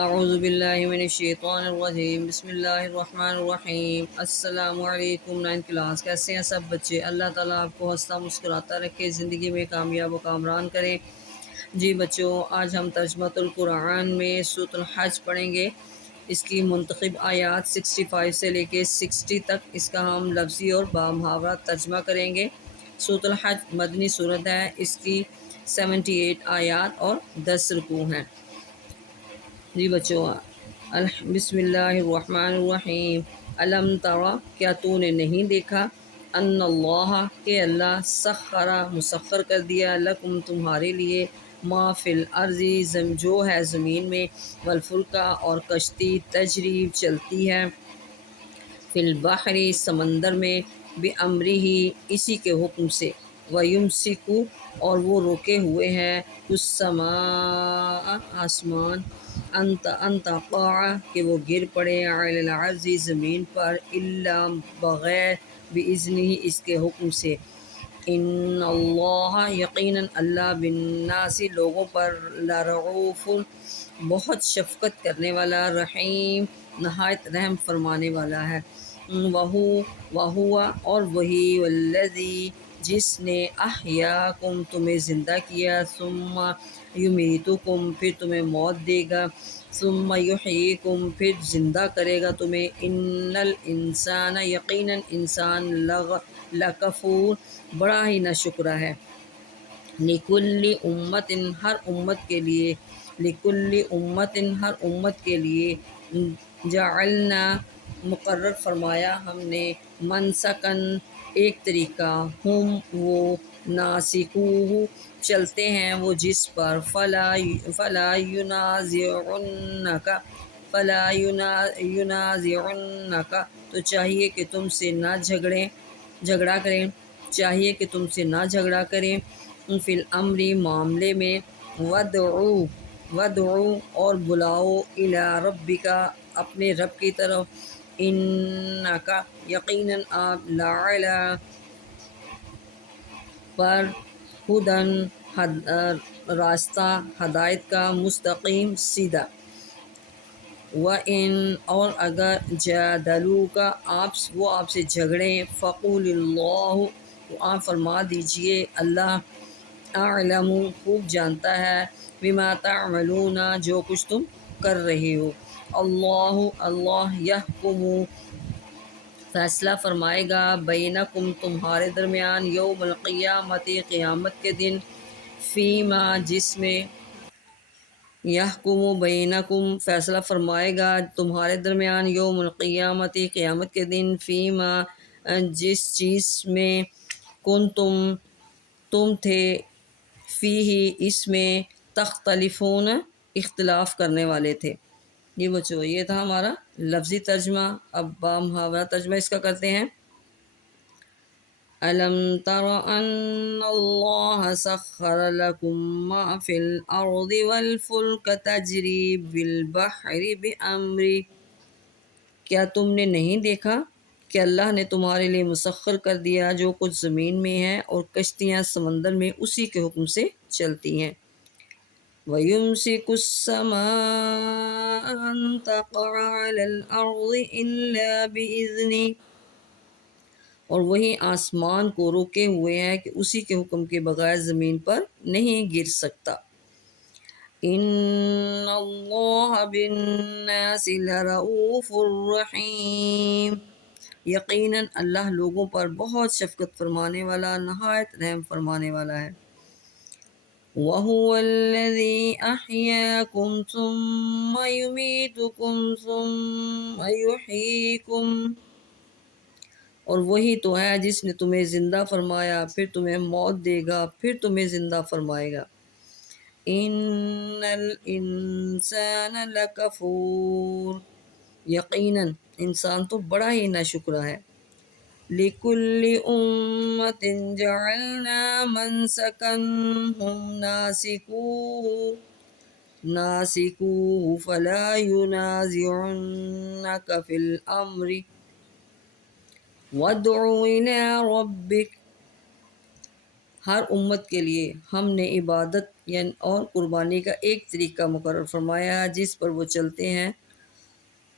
اعوذ باللہ من الشیطان الرجیم، بسم اللہ الرحمن الرحیم۔ السلام علیکم، 9 کلاس، کیسے ہیں سب بچے؟ اللہ تعالیٰ آپ کو ہنستا مسکراتا رکھے، زندگی میں کامیاب و کامران کرے۔ جی بچوں، آج ہم ترجمۃ القرآن میں سورۃ الحج پڑھیں گے۔ اس کی منتخب آیات 65 سے لے کے 60 تک اس کا ہم لفظی اور بامحاورہ ترجمہ کریں گے۔ سورۃ الحج مدنی صورت ہے، اس کی 78 آیات اور 10 رکوع ہیں۔ جی بچوں، بسم اللہ الرحمن الرحیم۔ علم ترى، کیا تو نے نہیں دیکھا، ان اللہ، کہ اللہ سخر، مسخر کر دیا، لکم، تمہارے لیے، ما فی الارض، جو ہے زمین میں، والفلک، اور کشتی، تجری، چلتی ہے، فی البحر، سمندر میں، بامرہ، اسی کے حکم سے، ویمسک، اور وہ روکے ہوئے ہیں، السماء، آسمان، ان تقع، کہ وہ گر پڑے، علی الارض، زمین پر، الا، بغیر، باذنہ، اس کے حکم سے، ان اللہ، یقیناً اللہ، بالناس، لوگوں پر، لرعوف، بہت شفقت کرنے والا، رحیم، نہایت رحم فرمانے والا ہے۔ وہو، اور وہی، والذی، جس نے، احیاکم، تمہیں زندہ کیا، ثم یمیتکم، پھر تمہیں موت دے گا، ثم یحییکم، پھر زندہ کرے گا تمہیں، ان الانسان، یقیناً انسان، لکفور، بڑا ہی ناشکرا ہے، لکل امت، ہر امت کے لیے، لکل امت، ہر امت کے لیے، جعلنا، مقرر فرمایا ہم نے، منسکن، ایک طریقہ، ہم، وہ، ناسکوہ، چلتے ہیں وہ جس پر، فلا ینازعنک، تو چاہیے کہ تم سے نہ جھگڑا کریں، چاہیے کہ تم سے نہ جھگڑا کریں، فی الامر، معاملے میں، ودعو، اور بلاؤ، الی ربک، اپنے رب کی طرف، انک، یقیناً آپ، لعلی، پر، ہدن، راستہ، ہدایت کا، مستقیم، سیدھا، وَإِنْ، اور اگر، جادلوک، وہ آپ سے جھگڑیں، فقول اللہ، تو آپ فرما دیجئے، اللہ، اعلم، خوب جانتا ہے، بما تعملون، جو کچھ تم کر رہے ہو، اللہ یحکم، فیصلہ فرمائے گا، بینکم، تمہارے درمیان، یوم القیامت، قیامت کے دن، فیما، جس میں، یحکم بینکم، فیصلہ فرمائے گا تمہارے درمیان، یوم القیامت، قیامت کے دن، فیما، جس چیز میں، تم تھے، فیہ، اس میں، تختلفون، اختلاف کرنے والے تھے۔ یہ بچو، یہ تھا ہمارا لفظی ترجمہ۔ اب بامحاورہ ترجمہ اس کا کرتے ہیں۔ أَلَمْ تَرَ أَنَّ اللَّهَ سَخَّرَ لَكُم مَّا فِي الْأَرْضِ وَالْفُلْكَ تَجْرِي بِالْبَحْرِ بِأَمْرِهِ، کیا تم نے نہیں دیکھا کہ اللہ نے تمہارے لیے مسخر کر دیا جو کچھ زمین میں ہے، اور کشتیاں سمندر میں اسی کے حکم سے چلتی ہیں، وَيُمْسِكُ السَّمَاءَ أَن تَقَعَ عَلَى الْأَرْضِ إِلَّا بِإِذْنِهِ، اور وہی آسمان کو روکے ہوئے ہے کہ اسی کے حکم کے بغیر زمین پر نہیں گر سکتا، ان اللہ بالناس لرؤوف رحیم، یقیناً اللہ لوگوں پر بہت شفقت فرمانے والا، نہایت رحم فرمانے والا ہے۔ وَهُوَ الَّذِي أَحْيَاكُمْ ثُمَّ يُمِيتُكُمْ ثُمَّ يُحْيِيكُمْ، اور وہی تو ہے جس نے تمہیں زندہ فرمایا، پھر تمہیں موت دے گا، پھر تمہیں زندہ فرمائے گا، ان الانسان لکفور، یقیناً انسان تو بڑا ہی ناشکرا ہے، لِكُلِّ أُمَّةٍ جَعَلْنَا مَنسَكًا هُمْ ناسكوه فلا ينازعنك في الأمر وادع إلى ربك، ہر امت کے لیے ہم نے عبادت یعنی اور قربانی کا ایک طریقہ مقرر فرمایا ہے جس پر وہ چلتے ہیں،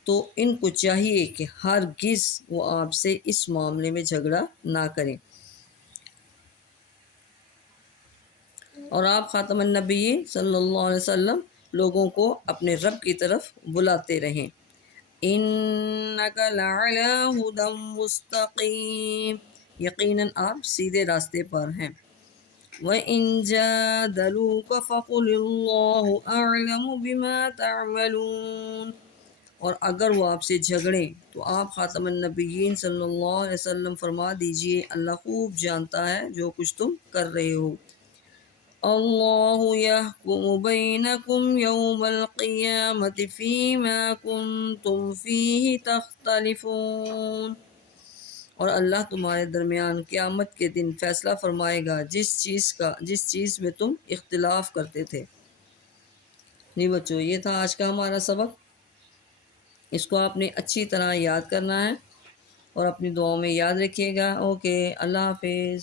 تو ان کو چاہیے کہ ہرگز وہ آپ سے اس معاملے میں جھگڑا نہ کریں، اور آپ خاتم النبیین صلی اللہ علیہ وسلم لوگوں کو اپنے رب کی طرف بلاتے رہیں۔ انک لعلی ھدی مستقیم، یقیناً آپ سیدھے راستے پر ہیں۔ وَإِن جَادَلُوكَ فَقُلِ اللَّهُ أَعْلَمُ بِمَا تَعْمَلُونَ، اور اگر وہ آپ سے جھگڑیں تو آپ خاتم النبیین صلی اللہ علیہ وسلم فرما دیجئے اللہ خوب جانتا ہے جو کچھ تم کر رہے ہو۔ اللہ یحکم بینکم یوم القیامۃ فیما کنتم فیہ تختلفون، اور اللہ تمہارے درمیان قیامت کے دن فیصلہ فرمائے گا جس چیز میں تم اختلاف کرتے تھے۔ نہیں بچوں، یہ تھا آج کا ہمارا سبق، اس کو آپ نے اچھی طرح یاد کرنا ہے اور اپنی دعاؤں میں یاد رکھیے گا۔ اوکے، اللہ حافظ۔